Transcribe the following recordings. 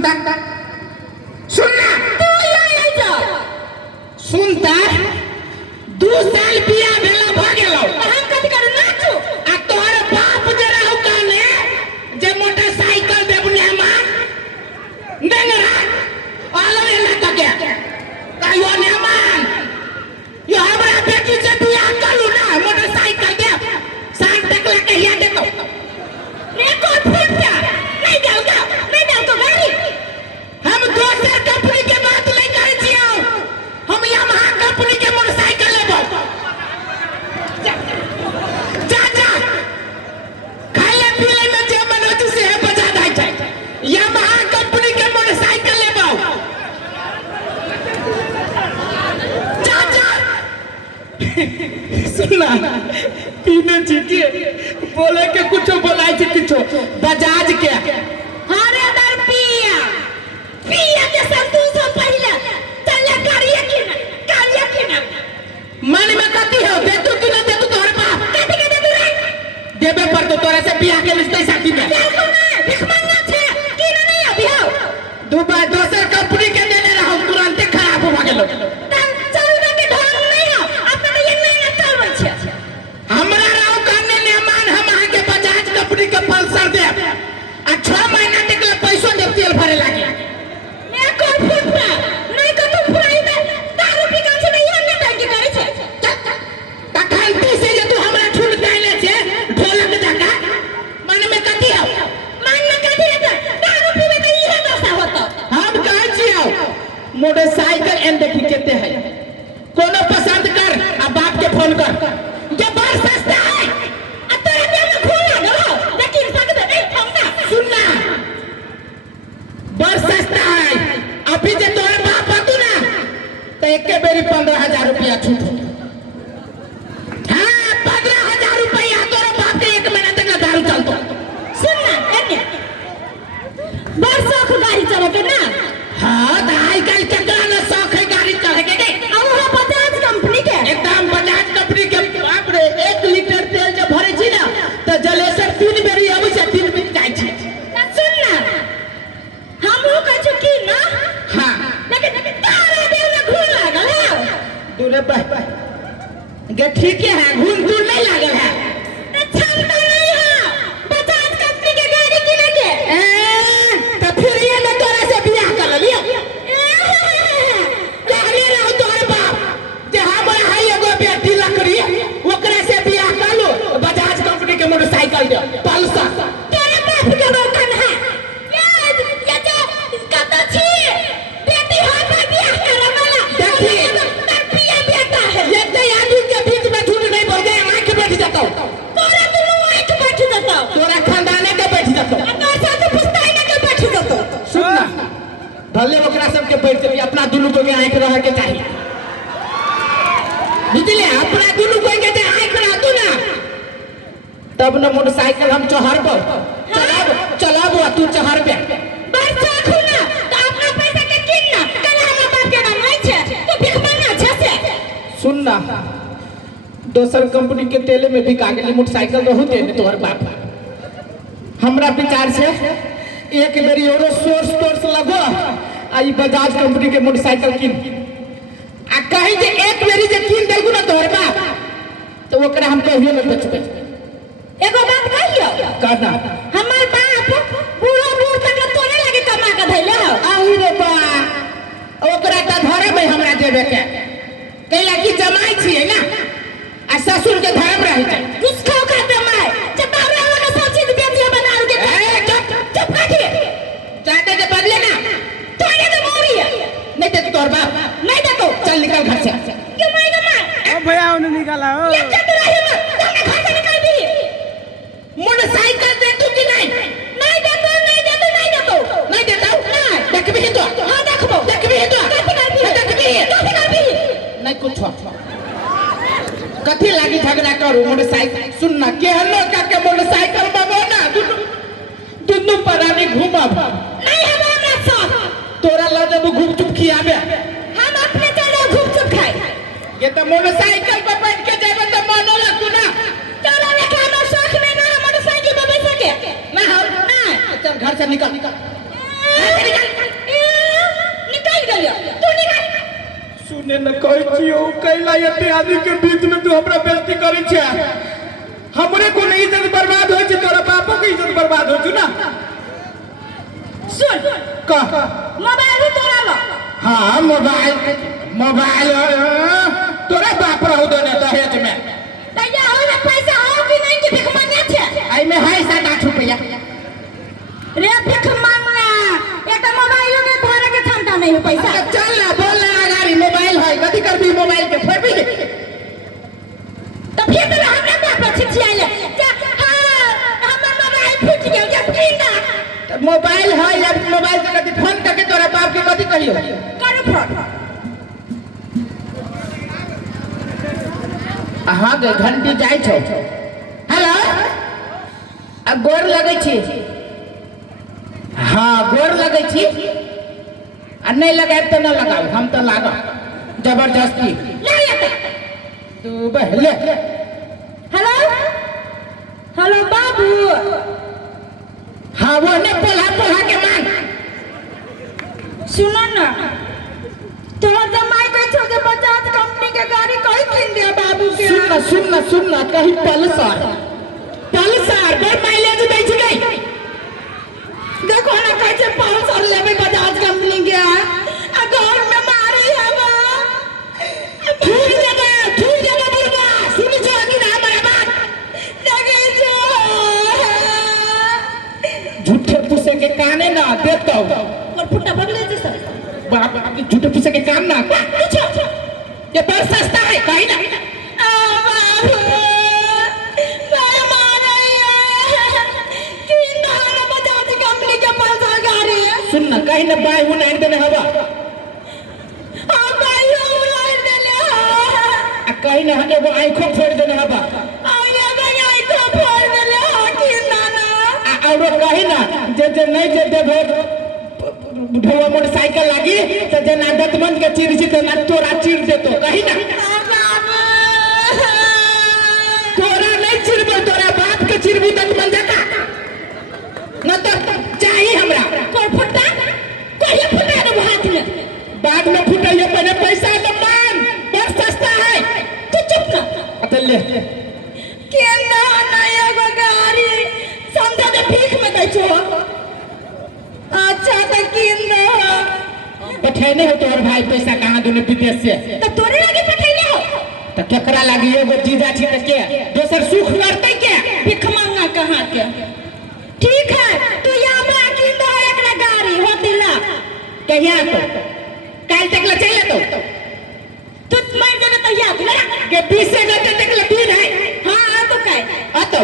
सुनता सुनना तू यहाँ जा सुनता 2 साल बिया भेला भ गेलो हम कथि कर नाचू आ तोहर बाप जे रहू काने जे मोटरसाइकिल देबने मान देंगरा आलो एला तके कायो ने मान यो हमरा बेटी से बिया करू ना मोटरसाइकिल दे साथ तक ला कहिया देतो ने को फूट जा नहीं जाओ तो गाड़ी हम दोसर कंपनी के बात नहीं करे छियो हम यामाहा कंपनी के मोटरसाइकिल लेबो चाचा खाए पीले में जे मनोज से बजा दाई छै यामाहा कंपनी के मोटरसाइकिल लेबो चाचा सुनना पीने छिके बोले के कुछो बोलाई छै किछो बजाज के हारे दर पिया के संतोष पहले चले करिए कि ना मन में कथी हो दे तू कि ना दे तू तोहर बाप कथि के दे तू रे देबे पर तो तोरे से बियाह के रिश्ते साथी में देखो ना भिखमंगा छे कि ना नहीं अभी हो दुबई दोसर कंपनी के देने रहो तुरंत खराब हो गेलो चलने के ढंग नहीं हो अपने ये नहीं चलबे छे हमरा राव करने ने मान हम आगे के बजाज कंपनी के पल्सर दे आ 6 महीना तक ले पैसो दे तेल भरे लागे मैं को फुटना नहीं को तू फुराई में दारू पी के से नहीं अन्य बैंक करे छे तखन से जे तू हमरा छूट देले छे ढोलक जका मन में कथी हो मन में कथि है दारू पीवे तो इहे दशा होता हम कहै छियो मोटरसाइकिल एन देखी केते है कोनो पसंद कर आ बाप के फोन कर जे बड़ सस्ता है आ तोरा देह में खून आ गलो लेकिन सकते नहीं ठंडा सुनना बड़ सस्ता है अभी जे तोहर बाप आतू ना तो एके बेरी 15,000 रुपया छूट हो हाँ 15,000 रुपया तोरा बाप के 1 महीना तक दारू चलतो सुनना एने बरसों गाड़ी चले के ना हाँ दाई कल केकरा न शौक है गाड़ी चढ़े के अब वो बजाज कंपनी के एकदम बजाज कंपनी के बाप रे 1 लीटर तेल जे भरे छी ना तो जलेसर 3 बेरी आबै छै 3 बेरी जाय छै सुनना हम हो कह चुकी ना हाँ लेकिन तारा देह में खून लागल है दूरे पर गे ठीक है घूम दूर नहीं लागल है क्षमता नहीं है बजाज कंपनी के गाड़ी किने के तो फिर ये न तोरा से बियाह कर लियो कहले रहो तोहर बाप जे हमर है एगो बेटी लकड़ी ओकरा से बियाह कर लो बजाज कंपनी के मोटरसाइकिल दे पल्सर तेरे बाप के रोकन है ये जो इसका तो छी बेटी हो पर बियाह करे वाला देखिए तर पिया बेटा है ये तो आदमी के बीच में झूठ नहीं बोल गए आंख बैठ जाता तोरा दुनु आंख बैठ जाता तोरा खानदाने के बैठ जाता तोर साथ पुछताई ना के बैठ जाता सुन ना भले ओकरा सब के बैठ जाती अपना दुनु को के आंख रह के चाहिए बुझले अपना दुनु को के आंख रहतू ना तब न मोटरसाइकिल हम चढ़बो चलाबो तू चढ़बे बरसा खुना तो अपना पैसा के किन ना कल हम बाप के नाम नहीं छे तो भिखमंगा छे से सुन ना दोसर कंपनी के तेले में भी कागली मोटरसाइकिल रहू देने तोहर बाप हमरा विचार से एक बेरी औरो सोर्स लगो आ ई बजाज कंपनी के मोटरसाइकिल किन आ कहीं जे एक बेरी जे किन देगु ना तोहर बाप तो ओकरा हम कहियो न बेचबे एगो बात कहियो कहना हमर बाप बूढ़ तक तोरे लगे कमा के धैले हो आही रे बा ओकरा त धरे में हमरा देबे के कैला की जमाई छिए ना आ ससुर के धर्म रही छै कुछ खाओ का दमाई जब हमरा वाला सब चीज बेचिए बना के ए चुप काटी चाहते के बदले ना तोरे तो मोरी है नहीं दे तोर बाप नहीं दे तो चल निकल घर से क्यों मार ओ भैया उन्हें निकाला हो ये चल रही है तुमने घर से निकाल दी मोटरसाइकिल दे तू कि नहीं नहीं दे तो नहीं दे तो नहीं दे तो नहीं देता नहीं देखबी तो हां देखबो देखबी तो देखबी नहीं कुछ कथी लागी झगड़ा करू मोटरसाइकिल सुन ना केहनो का के मोटरसाइकिल बाबो ना दुनु परानी घूमब नहीं हमरा साथ तोरा ल जब घूम चुप खियाबे हम अपने चले घूम चुप खाए ये तो मोटरसाइकिल पर बैठ के जेबे तो मानो ला तू ना चलो ने खाना शौक में ना मोटरसाइकिल पे बैठ सके ना चल घर से निकल ने न कहै छियो कैला एते आदमी के बीच में तू हमरा बेइज्जती करै छै हमरे को नहीं इज्जत बर्बाद होय छै तोरा बापो के इज्जत बर्बाद होय छै ना सुन का मोबाइल तोरा लो हां मोबाइल तोरा बाप रहू दे ने दहेज में तैया होला पैसा हो कि नहीं कि भिख मांगे छे आई में है 7-8 रुपया रे भिख मांगना एटा मोबाइल में धरे के क्षमता नहीं हो पैसा चल ना बोल ना गाड़ी मोबाइल है कथि करबी मोबाइल के फोड़बी तो फिर तो हमरा बाप छिछियाले हां हमर मोबाइल फूट गेल जब की ना मोबाइल है या मोबाइल से कथि फोन करके तोरा बाप के कथि कहियो करू फोन अहाँ के घंटी जाय छौ हेलो आ गोर लगै छी हाँ गोर लगै छी आ नहीं लगाए तो ना लगाओ हम तो लागब जबरदस्ती तू बहले हेलो हेलो बाबू हाँ वो ने पोला के मांग सुनो ना तो जमाई कह छो जे बजाज कंपनी के गाड़ी कहीं किन दे बाबू के सुन ना कहीं पल्सर बड़ माइलेज दै छै गई देखो ना कैसे पल्सर लेबे बजाज कंपनी के आ घर में मारी है बा छूट जगह बुढ़वा सुन छो कि ना हमारा बात लगे जो झूठे पुसे के काने ना देतो और फुट्टा बगले जे सर बाप की झूठे पुसे के काम ना पूछो ये बहुत सस्ता है कहीं ना सुन ना कहीं ना बाय वो नहीं देने हवा कहीं ना हटे वो आंखों फोड़ देने हवा और कहीं ना जे नहीं जे देबो ढोवा मोटरसाइकिल लागी तो जे ना दतमन के चीर छी तो ना तोरा चीर देतो कहीं ना तोरा नहीं चिरबो तोरा बाप के चिरबी दतमन जका न तो चाहिए हमरा कोई फुट्टा कोई फुट्टा दो हाथ में बाद में फुटाइए पहले पैसा तो मान बहुत सस्ता है तू चुप ना अतल ले केना ना एगो गाड़ी समझा दे भीख में दै छो अच्छा तो किन दो पठेने हो तोहर भाई पैसा कहाँ दुने विदेश से तो तोरे लगे पठैले हो तो केकरा लागी एगो जीजा छी त के दोसर सुख लड़तै के भीख मांगा कहाँ के ठीक है तू यहाँ में किन दो एकरा गाड़ी होती ला कहिया तो काल तक ले चले तो तू मर जाने तो याद ले के 20 घंटे तक ले दिन है हां तो काय आतो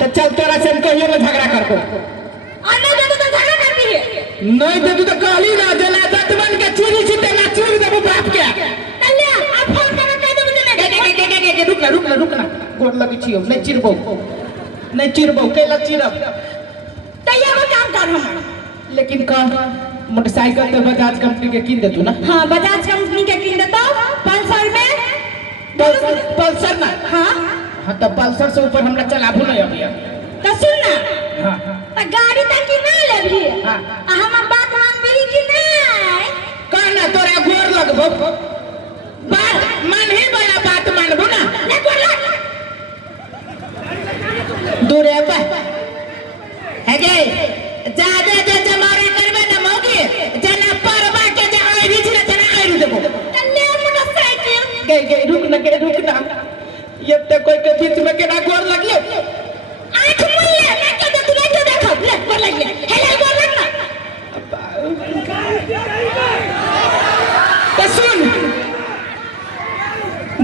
तो चल तोरा से हम कहियो ना झगड़ा करबो आने दे तो झगड़ा कर दी नहीं दे तो कहली ना जना दतमन के चोरी छी ते ना चोरी देबो बाप के ले अब फोन कर के देबो जने रुक ना गोर लगी छियो नहीं चिरबो कैला चिरब तैया वो काम कर हम लेकिन कह मोटरसाइकिल तो बजाज कंपनी के किन देतू ना हां बजाज कंपनी के किन देता पल्सर में पल्सर ना हाँ तो पल्सर से ऊपर हमरा चलाबू नहीं अभी तो सुन ना हाँ तो गाड़ी तक की ना लेबी हाँ हमर बात मान बिरी की नहीं कहना तोरा गोर लगबो बात मन ही वाला बात मानबो ना ले गोर लग दूर है है गे ज्यादा जे जमारा करबे ना मौगी जना परवा के जे आइरी छी जना आइरी देबो ले मोटरसाइकिल गे रुक ना ये ते कोई के बीच में केना गोर लगियो आंख मूल ले ना के तू नहीं देखो ले गोर लग ले हेले गोर लग ना तो सुन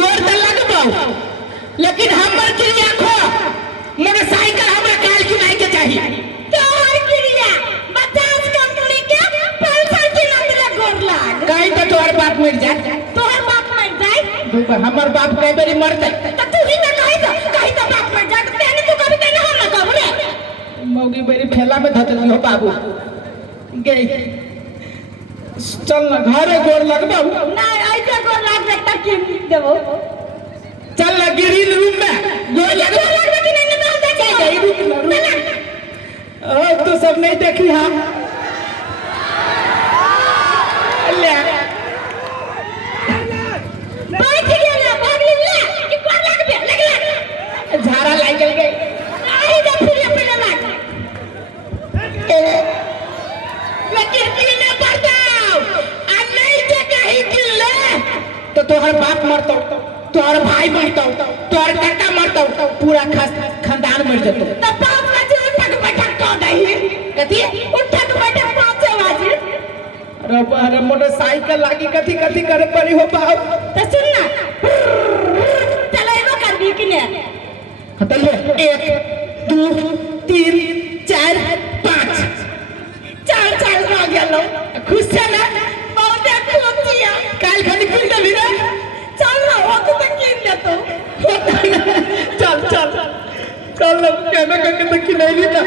गोर तो लगबो लेकिन हमर क्रिया खो मोटरसाइकिल हमरा काल की नहीं के चाहिए तोहर क्रिया बजाज कंपनी के पल्सर की नंदले गोर लग कहीं तो तोहर बाप मर जाए तोहर बाप मर जाए हमर बाप कई बारी मरते तो तू ही ना कहीं तो बाप मर जाए तेने तू कभी कहना हम ना कहबो रे मौगी बेरी ठेला में धतली हो बाबू गई चल ना घरे गोर लगबो ना ऐसे गोर लग सकता कि देबो चल ना ग्रीन रूम में गोर लगबो कि नहीं ना देखे गई रुक ना तो सब नहीं देखी हां ले लेकिन किने पड़ताओ आ नहीं जे कहीं किले तो तोहर बाप मरतो, तोहर भाई मरतो, तोहर काका मरतो, पूरा खानदान मर जतो। तो 5 बजे उठक बैठक तो नहीं कथी उठक बैठक 5 बजे अरे मोटरसाइकिल लागी कथी कथी करे पड़ी हो बाप। तो सुन ना चलेबो कर भी कि ने हतल 1 2 3 4 5 चार हो गेलो खुश है ना? बहुत खुशिया काल खाली किन देबी रे? चल ना हो तो किन दे तो चल चल चल केना करके तो किनैली ना